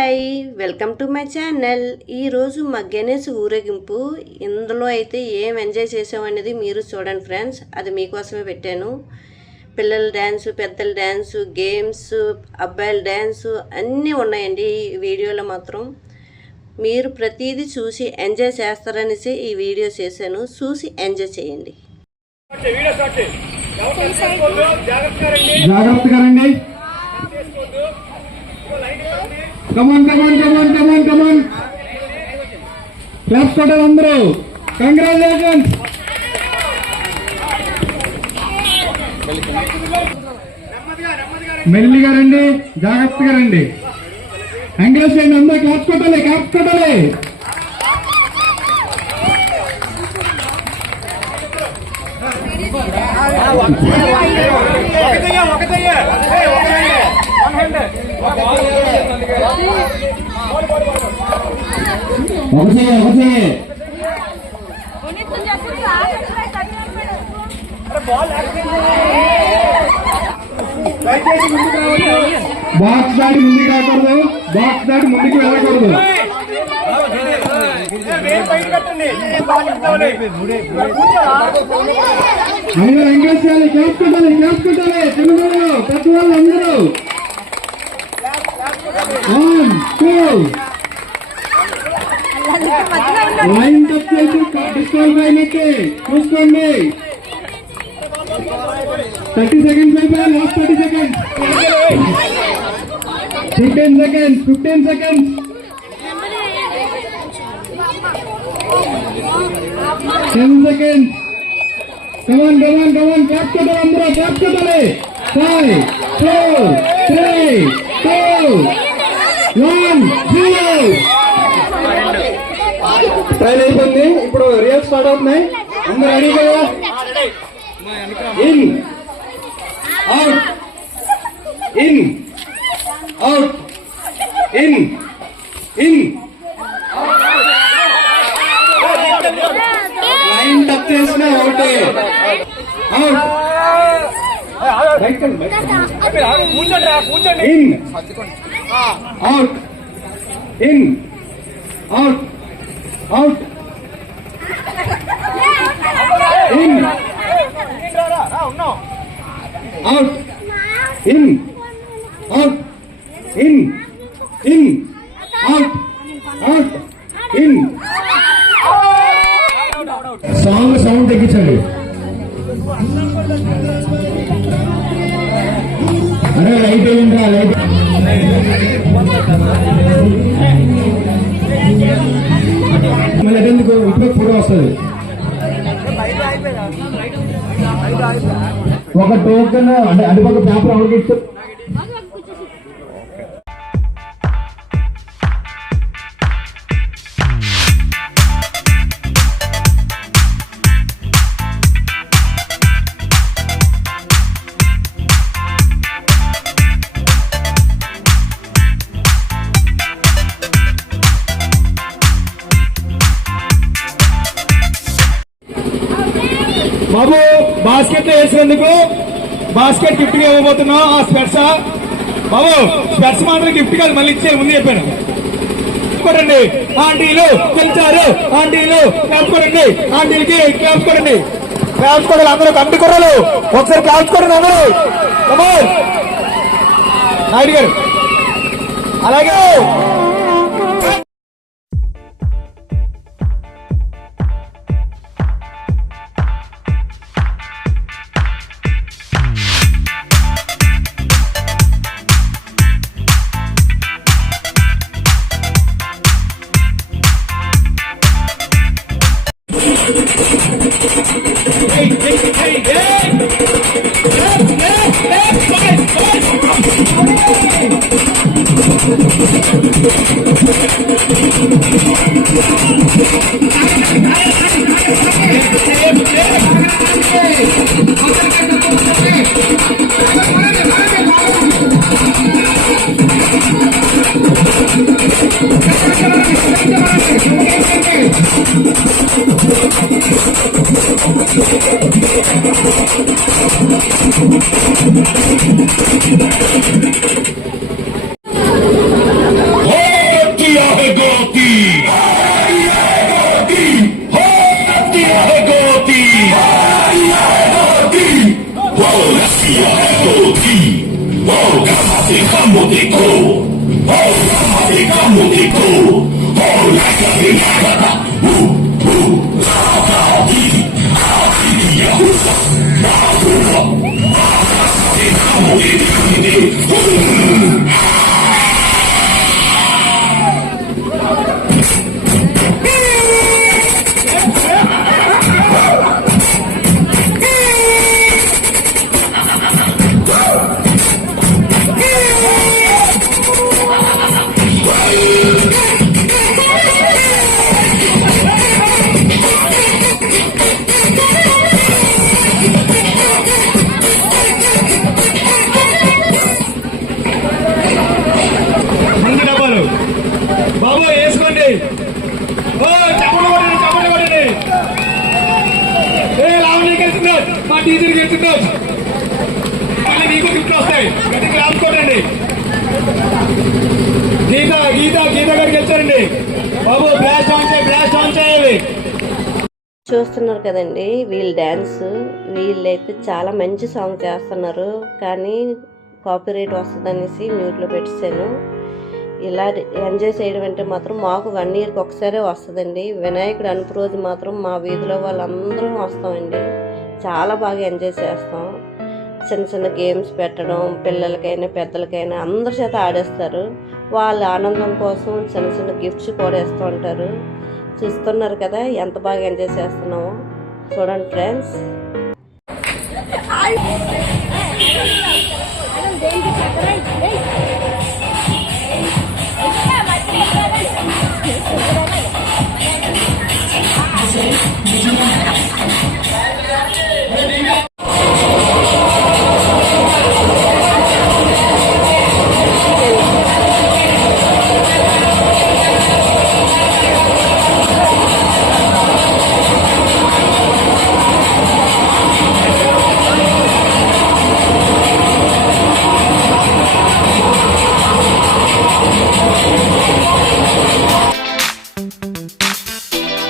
Hi welcome to my channel. ఈరోజు మా గణేష్ ఊరేగింపు. ఇందులో అయితే ఏం ఎంజాయ్ చేసామనేది మీరు చూడండి ఫ్రెండ్స్. అది మీకోసమే పెట్టాను. పిల్లల డ్యాన్సు పెద్దల డ్యాన్సు గేమ్స్ అబ్బాయిల డ్యాన్సు అన్నీ ఉన్నాయండి ఈ వీడియోలో మాత్రం. మీరు ప్రతిదీ చూసి ఎంజాయ్ చేస్తారనేసి ఈ వీడియో చేశాను. చూసి ఎంజాయ్ చేయండి. జాగ్రత్తగా రండి. ఇవ్వండి. Come on come on come on come on come on claps కొట్టాలి అందరూ కంగ్రాచులేషన్స్ నెమ్మదిగా నెమ్మదిగా రండి. మెల్లిగా రండి జాగ్రత్తగా రండి ఎంకరేజ్ చేయండి అందరూ క్లాప్స్ కొట్టాలి క్లాప్స్ కొట్టాలి ఒకటయ్యా, ఒకటయ్యా. ఒకటయ్యా. వన్ హండ్రెడ్ ఒకటి ఒకటి బాక్స్ దాటి ముందుకు రాకూడదు బాక్స్ దాటి ముందుకు వెళ్ళకూడదు అందరూ ఎంగేజ్ చేయాలి. క్లాప్స్ కొట్టాలి క్లాప్స్ చిన్నవాళ్ళు పెద్దవాళ్ళు అందరూ. వన్ టూ లైన్ టచ్ చేసి డిస్కౌంట్ అయినట్టే చూసుకోండి థర్టీ సెకండ్స్ అయిపోయాయి last thirty seconds fifteen seconds fifteen seconds ten seconds come on come on come on clap కొట్టాలి అందరూ క్లాప్ కొట్టాలి five four three two one zero trial అయిపోయింది. ఇప్పుడు real start అవుతున్నాయి. అందరూ రెడీ కదా? In out in out in in line touch చేసిన అవుటే అవుట్ కూర్చోండి కూర్చోండి. In out in out out in రా, రా, ఉన్నాం out in out in in out out in song sound తగ్గించండి అరే లైట్ ఏంట్రా లైట్ మళ్ళీ ఎందుకు? ఇప్పుడు ఫోటో వస్తుంది. ఒక టోకెన్ అంటే అటుపక్క పేపర్ అవగొచ్చు బాబు బాస్కెట్ వేసినందుకు బాస్కెట్ గిఫ్ట్గా ఇవ్వబోతున్నాం ఆ స్పెట్స్ బాబు స్పెట్స్ మాత్రం గిఫ్ట్ కాదు మళ్ళీ ఇచ్చే ముందు చెప్పాను. కొడండి ఆంటీలు పిలిచారు. ఆంటీలు క్లాప్స్ కొడండి ఆంటీలకి క్లాప్స్ కొడండి క్లాప్స్ కొడాలి అందరూ కంటి కుర్రలు. ఒకసారి క్లాప్స్ కొడండి అందరూ. కమాన్ నాయుడు గారు. అలాగే. Thank you. unico, oh la caminata, uh, uh, la paudi, audi, audi, audi, audi, audi, audi, audi, audi, audi, audi, మా టీచర్ గెలుచుకోవచ్చు మళ్ళీ నీకు గిఫ్ట్లు వస్తాయి గట్టికి రాసుకోండి గీత గీత గీత గారు గెలిచారండి బాబు బ్లాస్ట్ ఆన్ చేయి బ్లాస్ట్ ఆన్ చేయాలి చూస్తున్నారు కదండి వీళ్ళ డ్యాన్స్ వీళ్ళైతే చాలా మంచి సాంగ్ చేస్తున్నారు కానీ కాపీరైట్ వస్తుందనేసి మ్యూట్లో పెట్టేశాను. ఇలా ఎంజాయ్ చేయడం అంటే మాత్రం మాకు వన్ ఇయర్కి ఒకసారే వస్తుందండి వినాయకుడు అనుపు రోజు మాత్రం మా వీధిలో వాళ్ళందరం వస్తామండి చాలా బాగా ఎంజాయ్ చేస్తాం చిన్న చిన్న గేమ్స్ పెట్టడం పిల్లలకైనా పెద్దలకైనా అందరి చేత ఆడేస్తారు వాళ్ళ ఆనందం కోసం చిన్న చిన్న గిఫ్ట్స్ కూడా ఇస్తూ ఉంటారు చూస్తున్నారు కదా ఎంత బాగా ఎంజాయ్ చేస్తున్నామో చూడండి ఫ్రెండ్స్ దేనికి Thank